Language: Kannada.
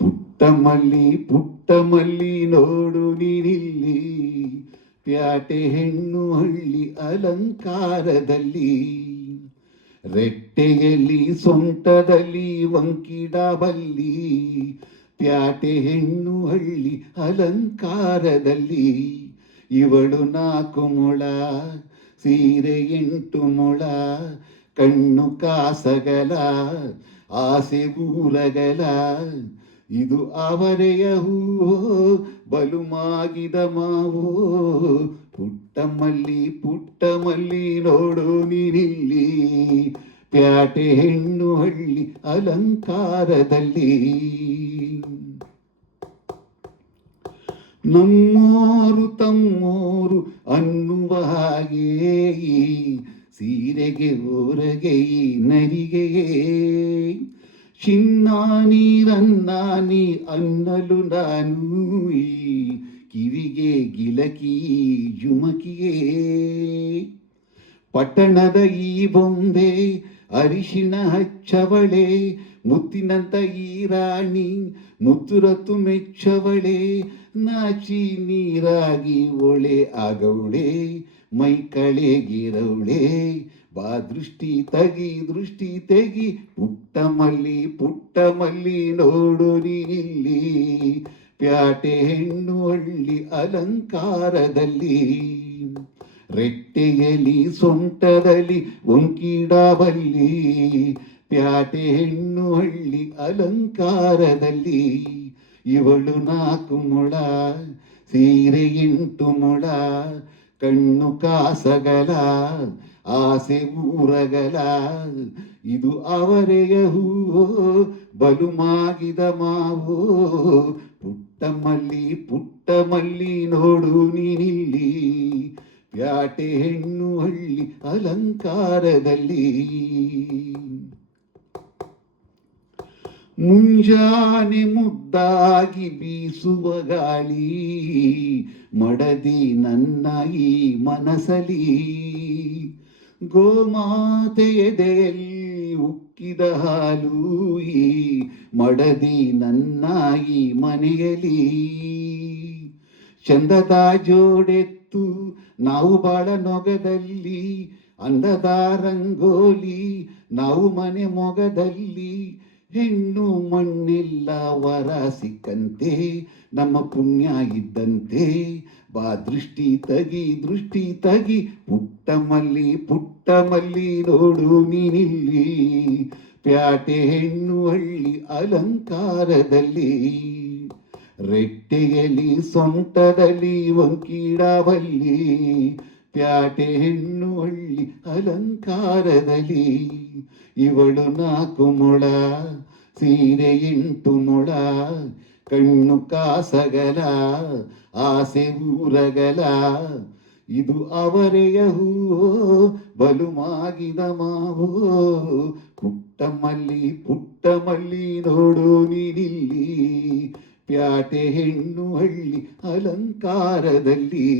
ಪುಟ್ಟ ಮಲ್ಲಿ ನೋಡು ನೀನಿಲ್ಲಿ, ಪ್ಯಾಟೆ ಹೆಣ್ಣು ಹಳ್ಳಿ ಅಲಂಕಾರದಲ್ಲಿ, ರೆಟ್ಟೆಯಲ್ಲಿ ಸೊಂಟದಲ್ಲಿ ವಂಕಿಡಬಲ್ಲಿ, ಪ್ಯಾಟೆ ಹೆಣ್ಣು ಹಳ್ಳಿ ಅಲಂಕಾರದಲ್ಲಿ. ಇವಳು 4 ಮೊಳ, ಸೀರೆ 8 ಮೊಳ, ಕಣ್ಣು ಕಾಸಗಲ, ಆಸೆ ಊರಗಲ. ಇದು ಅವರೆಯ ಹೂವೋ, ಬಲು ಮಾಗಿದ ಮಾವೋ. ಪುಟ್ಟ ಮಲ್ಲಿ ನೋಡು ನೀನಿಲ್ಲಿ, ಪ್ಯಾಟೆ ಹೆಣ್ಣು ಹಳ್ಳಿ ಅಲಂಕಾರದಲ್ಲಿ. ನಮ್ಮೋರು ತಮ್ಮೋರು ಅನ್ನುವ ಹಾಗೆ, ಸೀರೆಗೆ ಓರಗೆ ನರಿಗೆಯೇ, ಚಿನ್ನಾನಿ ರನ್ನಾನಿ ಅನ್ನಲು ನಾನು, ಕಿವಿಗೆ ಗಿಲಕಿ ಜುಮಕಿಯೇ. ಪಟ್ಟಣದ ಈ ಬೊಂಬೆ ಅರಿಶಿನ ಹಚ್ಚವಳೆ, ಮುತ್ತಿನಂತ ಈ ರಾಣಿ ಮುತ್ತುರತ್ತು ಮೆಚ್ಚವಳೆ. ನಾಚಿ ನೀರಾಗಿ ಒಳೆ ಆಗವಳೆ, ಮೈ ಕಳೆಗಿರವಳೆ. ಬಾ ದೃಷ್ಟಿ ತೆಗಿ, ಪುಟ್ಟ ಮಲ್ಲಿ ನೋಡು ನೀನಿಲ್ಲಿ, ಪ್ಯಾಟೆ ಹೆಣ್ಣು ಹಳ್ಳಿ ಅಲಂಕಾರದಲ್ಲಿ. ರೆಟ್ಟೆಯಲ್ಲಿ ಸೊಂಟದಲ್ಲಿ ಒಂಕಿಡಬಲ್ಲಿ, ಪ್ಯಾಟೆ ಹೆಣ್ಣು ಹಳ್ಳಿ ಅಲಂಕಾರದಲ್ಲಿ. ಇವಳು 4 ಮೊಳ, ಸೀರೆ 8 ಮೊಳ, ಕಣ್ಣು ಕಾಸಗಲ, ಆಸೆ ಊರಗಲ. ಇದು ಅವರೆಯ ಹೂವೋ, ಬಲು ಮಾಗಿದ ಮಾವೋ. ಪುಟ್ಟ ಮಲ್ಲಿ ನೋಡು ನೀನಿಲ್ಲಿ, ಪ್ಯಾಟೆ ಹೆಣ್ಣು ಹಳ್ಳಿ ಅಲಂಕಾರದಲ್ಲಿ. ಮುಂಜಾನೆ ಮುದ್ದಾಗಿ ಬೀಸುವ ಗಾಳಿ, ಮಡದಿ ನನ್ನ ಈ ಮನಸಲಿ. ಗೋಮಾತೆ ಎದೆಯಲ್ಲಿ ಉಕ್ಕಿದ ಹಾಲು, ಮಡದಿ ನನ್ನ ಈ ಮನೆಯಲ್ಲಿ. ಚಂದದ ಜೋಡೆತ್ತು ನಾವು ಬಾಳ ನೊಗದಲ್ಲಿ, ಅಂದದ ರಂಗೋಲಿ ನಾವು ಮನೆ ಮೊಗದಲ್ಲಿ. ಹೆಣ್ಣು ಮಣ್ಣೆಲ್ಲ ವರ ಸಿಕ್ಕಂತೆ, ನಮ್ಮ ಪುಣ್ಯ ಇದ್ದಂತೆ. ಬಾ ದೃಷ್ಟಿ ತಗಿ, ಪುಟ್ಟ ಮಲ್ಲಿ ನೋಡು ನೀನಿಲ್ಲಿ, ಪ್ಯಾಟೆ ಹೆಣ್ಣು ಹಳ್ಳಿ ಅಲಂಕಾರದಲ್ಲಿ. ರೆಟ್ಟೆಯಲ್ಲಿ ಸೊಂಟದಲ್ಲಿ ವಂಕಿಡಬಲ್ಲಿ, ಪ್ಯಾಟೆ ಹೆಣ್ಣು ಹಳ್ಳಿ ಅಲಂಕಾರದಲ್ಲಿ. ಇವಳು 4 ಮೊಳ, ಸೀರೆ 8 ಮೊಳ, ಕಣ್ಣು ಕಾಸಗಲ, ಆಸೆ ಊರಗಲ. ಇದು ಅವರೆಯ ಹೂವೋ, ಬಲು ಮಾಗಿದ ಮಾವೋ. ಪುಟ್ಟ ಮಲ್ಲಿ ನೋಡು ನೀನಿಲ್ಲಿ, ಪ್ಯಾಟೆ ಹೆಣ್ಣು ಹಳ್ಳಿ ಅಲಂಕಾರದಲ್ಲಿ.